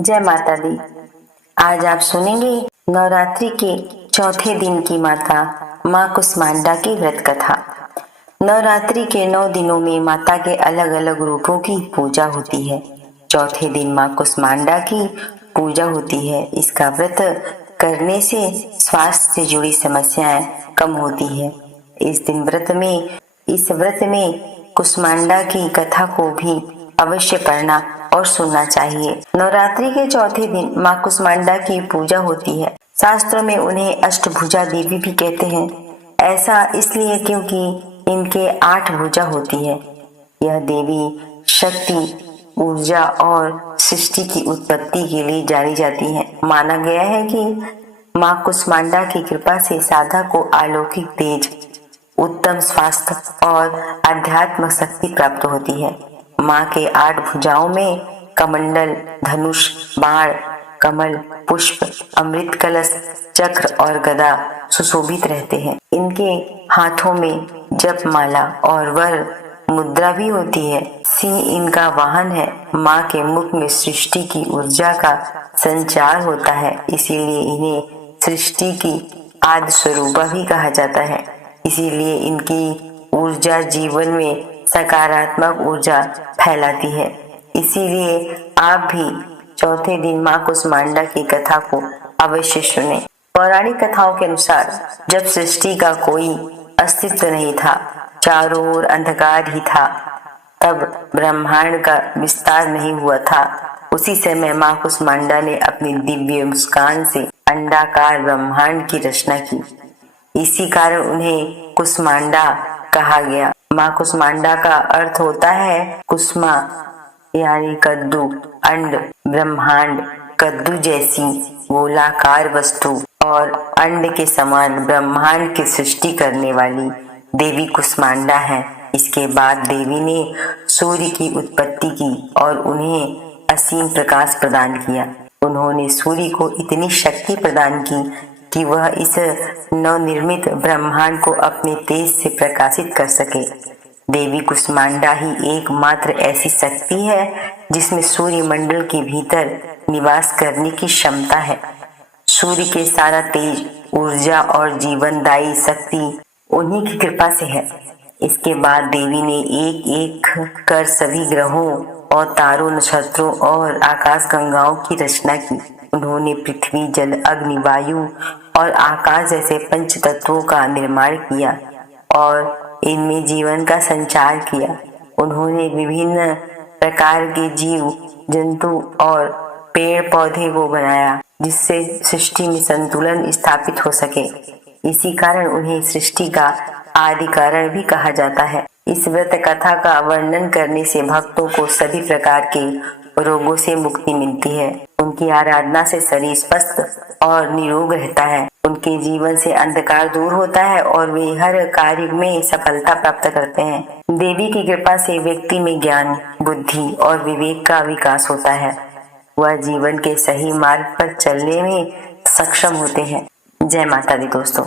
जय माता दी। आज आप सुनेंगे नवरात्रि के चौथे दिन की माता माँ कुष्मांडा की व्रत कथा। नवरात्रि के 9 दिनों में माता के अलग अलग रूपों की पूजा होती है। चौथे दिन माँ कुष्मांडा की पूजा होती है। इसका व्रत करने से स्वास्थ्य से जुड़ी समस्याएं कम होती है। इस व्रत में कुष्मांडा की कथा को भी अवश्य पढ़ना और सुनना चाहिए। नवरात्रि के चौथे दिन माँ कुष्मांडा की पूजा होती है। शास्त्रों में उन्हें अष्टभुजा देवी भी कहते हैं। ऐसा इसलिए क्योंकि इनके 8 भुजा होती है। यह देवी शक्ति, ऊर्जा और सृष्टि की उत्पत्ति के लिए जानी जाती है। माना गया है कि माँ कुष्मांडा की कृपा से साधक को अलौकिक तेज, उत्तम स्वास्थ्य और आध्यात्मिक शक्ति प्राप्त होती है। माँ के 8 भुजाओं में कमंडल, धनुष, बाण, कमल, पुष्प, अमृत कलश, चक्र और गदा सुशोभित रहते हैं। इनके हाथों में जपमाला और वर मुद्रा भी होती है। सिंह इनका वाहन है। माँ के मुख में सृष्टि की ऊर्जा का संचार होता है, इसीलिए इन्हें सृष्टि की आदि स्वरूपा भी कहा जाता है। इसीलिए इनकी ऊर्जा जीवन में सकारात्मक ऊर्जा फैलाती है। इसीलिए आप भी चौथे दिन माँ कुष्मांडा की कथा को अवश्य सुने। पौराणिक कथाओं के अनुसार जब सृष्टि का कोई अस्तित्व नहीं था, चारों ओर अंधकार ही था, तब ब्रह्मांड का विस्तार नहीं हुआ था, उसी समय माँ कुष्मांडा ने अपनी दिव्य मुस्कान से अंडाकार ब्रह्मांड की रचना की। इसी कारण उन्हें कुष्मांडा कहा गया। माँ कुष्मांडा का अर्थ होता है कुष्मा यानी कद्दू, अंड ब्रह्मांड, कद्दू जैसी गोलाकार वस्तु और अंड के समान ब्रह्मांड की सृष्टि करने वाली देवी कुष्मांडा है। इसके बाद देवी ने सूर्य की उत्पत्ति की और उन्हें असीम प्रकाश प्रदान किया। उन्होंने सूर्य को इतनी शक्ति प्रदान की कि वह इस नवनिर्मित ब्रह्मांड को अपने तेज से प्रकाशित कर सके। देवी कुष्मांडा ही एकमात्र ऐसी शक्ति है जिसमें सूर्य मंडल के भीतर निवास करने की क्षमता है। सूर्य के सारा तेज, ऊर्जा और जीवनदायी शक्ति उन्हीं की कृपा से है। इसके बाद देवी ने एक एक कर सभी ग्रहों और तारों, नक्षत्रों और आकाश गंगाओं की रचना की। उन्होंने पृथ्वी, जल, अग्नि, वायु और आकाश जैसे पंच तत्वों का निर्माण किया और इनमें जीवन का संचार किया। उन्होंने विभिन्न प्रकार के जीव, जंतु और पेड़ पौधे को बनाया जिससे सृष्टि में संतुलन स्थापित हो सके। इसी कारण उन्हें सृष्टि का आदि कारण भी कहा जाता है। इस व्रत कथा का वर्णन करने से भक्तों को सभी प्रकार के रोगों से मुक्ति मिलती है। उनकी आराधना से शरीर स्वस्थ और निरोग रहता है। उनके जीवन से अंधकार दूर होता है और वे हर कार्य में सफलता प्राप्त करते हैं। देवी की कृपा से व्यक्ति में ज्ञान, बुद्धि और विवेक का विकास होता है। वह जीवन के सही मार्ग पर चलने में सक्षम होते हैं। जय माता दी दोस्तों।